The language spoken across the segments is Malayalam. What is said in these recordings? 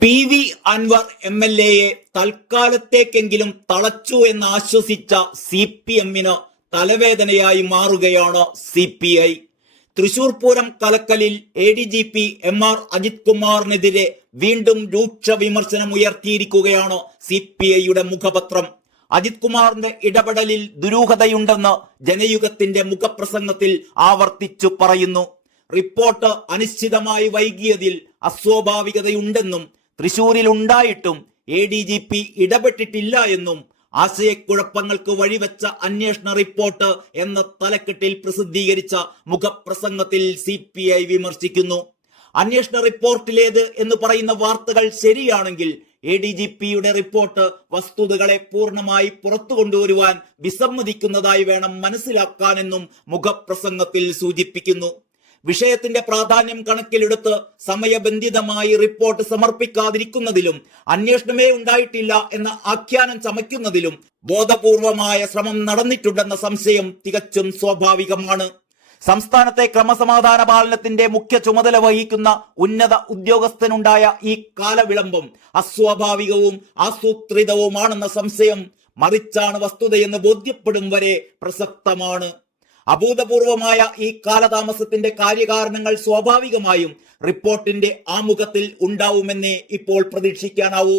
P V Anvar M L എയെ തൽക്കാലത്തേക്കെങ്കിലും തളച്ചു എന്ന് ആശ്വസിച്ച സി പി എമ്മിന് തലവേദനയായി മാറുകയാണ് C P I. Thrissur Pooram കലക്കലിൽ A D G P M R Ajith കുമാറിനെതിരെ വീണ്ടും രൂക്ഷ വിമർശനം ഉയർത്തിയിരിക്കുകയാണ് സി പി ഐയുടെ മുഖപത്രം. അജിത് കുമാറിന്റെ ഇടപെടലിൽ ദുരൂഹതയുണ്ടെന്ന് ജനയുഗത്തിന്റെ മുഖപ്രസംഗത്തിൽ ആവർത്തിച്ചു പറയുന്നു. റിപ്പോർട്ട് അനിശ്ചിതമായി വൈകിയതിൽ അസ്വാഭാവികതയുണ്ടെന്നും തൃശൂരിൽ ഉണ്ടായിട്ടും എ ഡി ജി പി ഇടപെട്ടിട്ടില്ല എന്നും ആശയക്കുഴപ്പങ്ങൾക്ക് വഴിവെച്ച അന്വേഷണ റിപ്പോർട്ട് എന്ന തലക്കെട്ടിൽ പ്രസിദ്ധീകരിച്ച മുഖപ്രസംഗത്തിൽ സി പി ഐ വിമർശിക്കുന്നു. അന്വേഷണ റിപ്പോർട്ടിലേത് എന്ന് പറയുന്ന വാർത്തകൾ ശരിയാണെങ്കിൽ എ ഡി ജി പിയുടെ റിപ്പോർട്ട് വസ്തുതകളെ പൂർണമായി പുറത്തു കൊണ്ടുവരുവാൻ വിസമ്മതിക്കുന്നതായി വേണം മനസ്സിലാക്കാനെന്നും മുഖപ്രസംഗത്തിൽ സൂചിപ്പിക്കുന്നു. വിഷയത്തിന്റെ പ്രാധാന്യം കണക്കിലെടുത്ത് സമയബന്ധിതമായി റിപ്പോർട്ട് സമർപ്പിക്കാതിരിക്കുന്നതിലും അന്വേഷണമേ ഉണ്ടായിട്ടില്ല എന്ന ആഖ്യാനം ചമയ്ക്കുന്നതിലും ബോധപൂർവമായ ശ്രമം നടന്നിട്ടുണ്ടെന്ന സംശയം തികച്ചും സ്വാഭാവികമാണ്. സംസ്ഥാനത്തെ ക്രമസമാധാന പാലനത്തിന്റെ മുഖ്യ ചുമതല വഹിക്കുന്ന ഉന്നത ഉദ്യോഗസ്ഥനുണ്ടായ ഈ കാലവിളംബം അസ്വാഭാവികവും ആസൂത്രിതവുമാണെന്ന സംശയം മറിച്ചാണ് വസ്തുതയെന്ന് ബോധ്യപ്പെടും വരെ പ്രസക്തമാണ്. അഭൂതപൂർവമായ ഈ കാലതാമസത്തിന്റെ കാര്യകാരണങ്ങൾ സ്വാഭാവികമായും റിപ്പോർട്ടിന്റെ ആമുഖത്തിൽ ഉണ്ടാവുമെന്നേ ഇപ്പോൾ പ്രതീക്ഷിക്കാനാവൂ.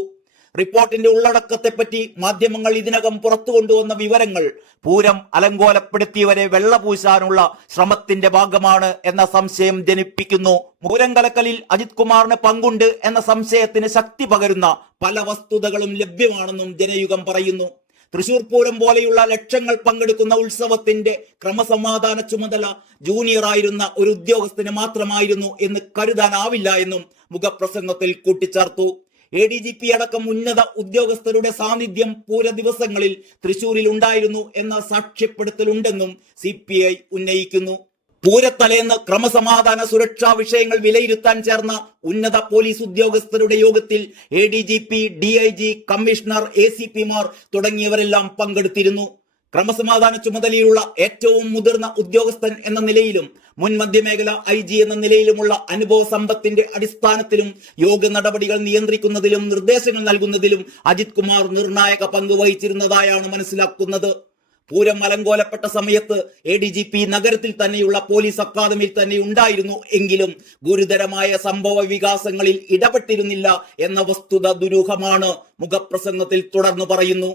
റിപ്പോർട്ടിന്റെ ഉള്ളടക്കത്തെപ്പറ്റി മാധ്യമങ്ങൾ ഇതിനകം പുറത്തു കൊണ്ടുവന്ന വിവരങ്ങൾ പൂരം അലങ്കോലപ്പെടുത്തിയവരെ വെള്ളപൂശാനുള്ള ശ്രമത്തിന്റെ ഭാഗമാണ് എന്ന സംശയം ജനിപ്പിക്കുന്നു. പൂരം കലക്കലിൽ അജിത് കുമാറിന് പങ്കുണ്ട് എന്ന സംശയത്തിന് ശക്തി പകരുന്ന പല വസ്തുതകളും ലഭ്യമാണെന്നും ജനയുഗം പറയുന്നു. തൃശൂർ പൂരം പോലെയുള്ള ലക്ഷങ്ങൾ പങ്കെടുക്കുന്ന ഉത്സവത്തിന്റെ ക്രമസമാധാന ചുമതല ജൂനിയർ ആയിരുന്ന ഒരു ഉദ്യോഗസ്ഥന് മാത്രമായിരുന്നു എന്ന് കരുതാനാവില്ല എന്നും മുഖപ്രസംഗത്തിൽ കൂട്ടിച്ചേർത്തു. എ ഡി ജി പി അടക്കം ഉന്നത ഉദ്യോഗസ്ഥരുടെ സാന്നിധ്യം പൂര ദിവസങ്ങളിൽ തൃശൂരിൽ ഉണ്ടായിരുന്നു എന്ന സാക്ഷ്യപ്പെടുത്തലുണ്ടെന്നും സി പി ഐ ഉന്നയിക്കുന്നു. പൂരത്തലേന്ന് ക്രമസമാധാന സുരക്ഷാ വിഷയങ്ങൾ വിലയിരുത്താൻ ചേർന്ന ഉന്നത പോലീസ് ഉദ്യോഗസ്ഥരുടെ യോഗത്തിൽ A D G P D I G commissioner A C പിമാർ തുടങ്ങിയവരെല്ലാം പങ്കെടുത്തിരുന്നു. ക്രമസമാധാന ചുമതലയിലുള്ള ഏറ്റവും മുതിർന്ന ഉദ്യോഗസ്ഥൻ എന്ന നിലയിലും മുൻ മധ്യമേഖല ഐ ജി എന്ന നിലയിലുമുള്ള അനുഭവ സമ്പത്തിന്റെ അടിസ്ഥാനത്തിലും യോഗ നടപടികൾ നിയന്ത്രിക്കുന്നതിലും നിർദ്ദേശങ്ങൾ നൽകുന്നതിലും അജിത് കുമാർ നിർണായക പങ്ക് വഹിച്ചിരുന്നതായാണ് മനസ്സിലാക്കുന്നത്. പൂരം അലങ്കോലപ്പെട്ട സമയത്ത് എ ഡി ജി പി നഗരത്തിൽ തന്നെയുള്ള പോലീസ് അക്കാദമിയിൽ തന്നെ ഉണ്ടായിരുന്നു എങ്കിലും ഗുരുതരമായ സംഭവ വികാസങ്ങളിൽ ഇടപെട്ടിരുന്നില്ല എന്ന വസ്തുത ദുരൂഹമാണ് മുഖപ്രസംഗത്തിൽ തുടർന്നു പറയുന്നു.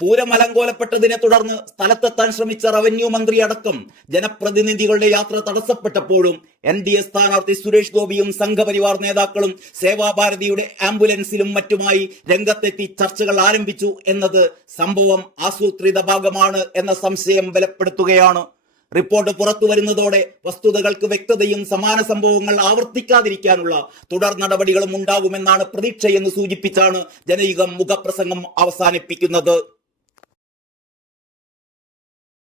പൂരം അലങ്കോലപ്പെട്ടതിനെ തുടർന്ന് സ്ഥലത്തെത്താൻ ശ്രമിച്ച റവന്യൂ മന്ത്രി അടക്കം ജനപ്രതിനിധികളുടെ യാത്ര തടസ്സപ്പെട്ടപ്പോഴും എൻ ഡി എ സ്ഥാനാർത്ഥി സുരേഷ് ഗോപിയും സംഘപരിവാർ നേതാക്കളും സേവാഭാരതിയുടെ ആംബുലൻസിലും മറ്റുമായി രംഗത്തെത്തി ചർച്ചകൾ ആരംഭിച്ചു എന്നത് സംഭവം ആസൂത്രിത ഭാഗമാണ് എന്ന സംശയം ബലപ്പെടുത്തുകയാണ്. റിപ്പോർട്ട് പുറത്തു വരുന്നതോടെ വസ്തുതകൾക്ക് വ്യക്തതയും സമാന സംഭവങ്ങൾ ആവർത്തിക്കാതിരിക്കാനുള്ള തുടർ നടപടികളും ഉണ്ടാകുമെന്നാണ് പ്രതീക്ഷയെന്ന് സൂചിപ്പിച്ചാണ് ജനയുഗം മുഖപ്രസംഗം അവസാനിപ്പിക്കുന്നത്.